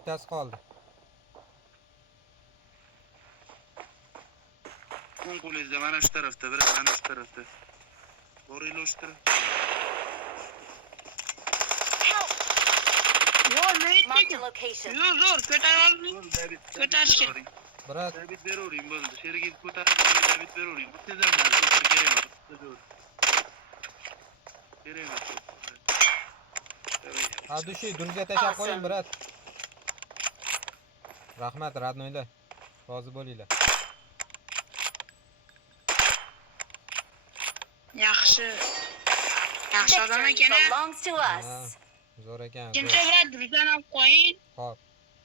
Bittasi qoldi. O'ng qo'lingizda mana shu tarafda, biri mana shu tarafda. Boringlar shu tarafga. Marked a location. Zo'r, ko'tara olmay. Ko'tarish kerak. Brat, David beravering bo'ldi. Sherigi ko'tarib David beravering. Tezdan bilan o'tir kerak emas. Kerak emas. Adushi durga tashab qo'ying, brat. Rahmat, radnoylar. Rozi bo'linglar. Yaxshi. Yaxshi odam Victory ekan. belongs to Ha, us. zo'r ekan. Ikkinchi brat durdan olib qo'ying. Xo'p.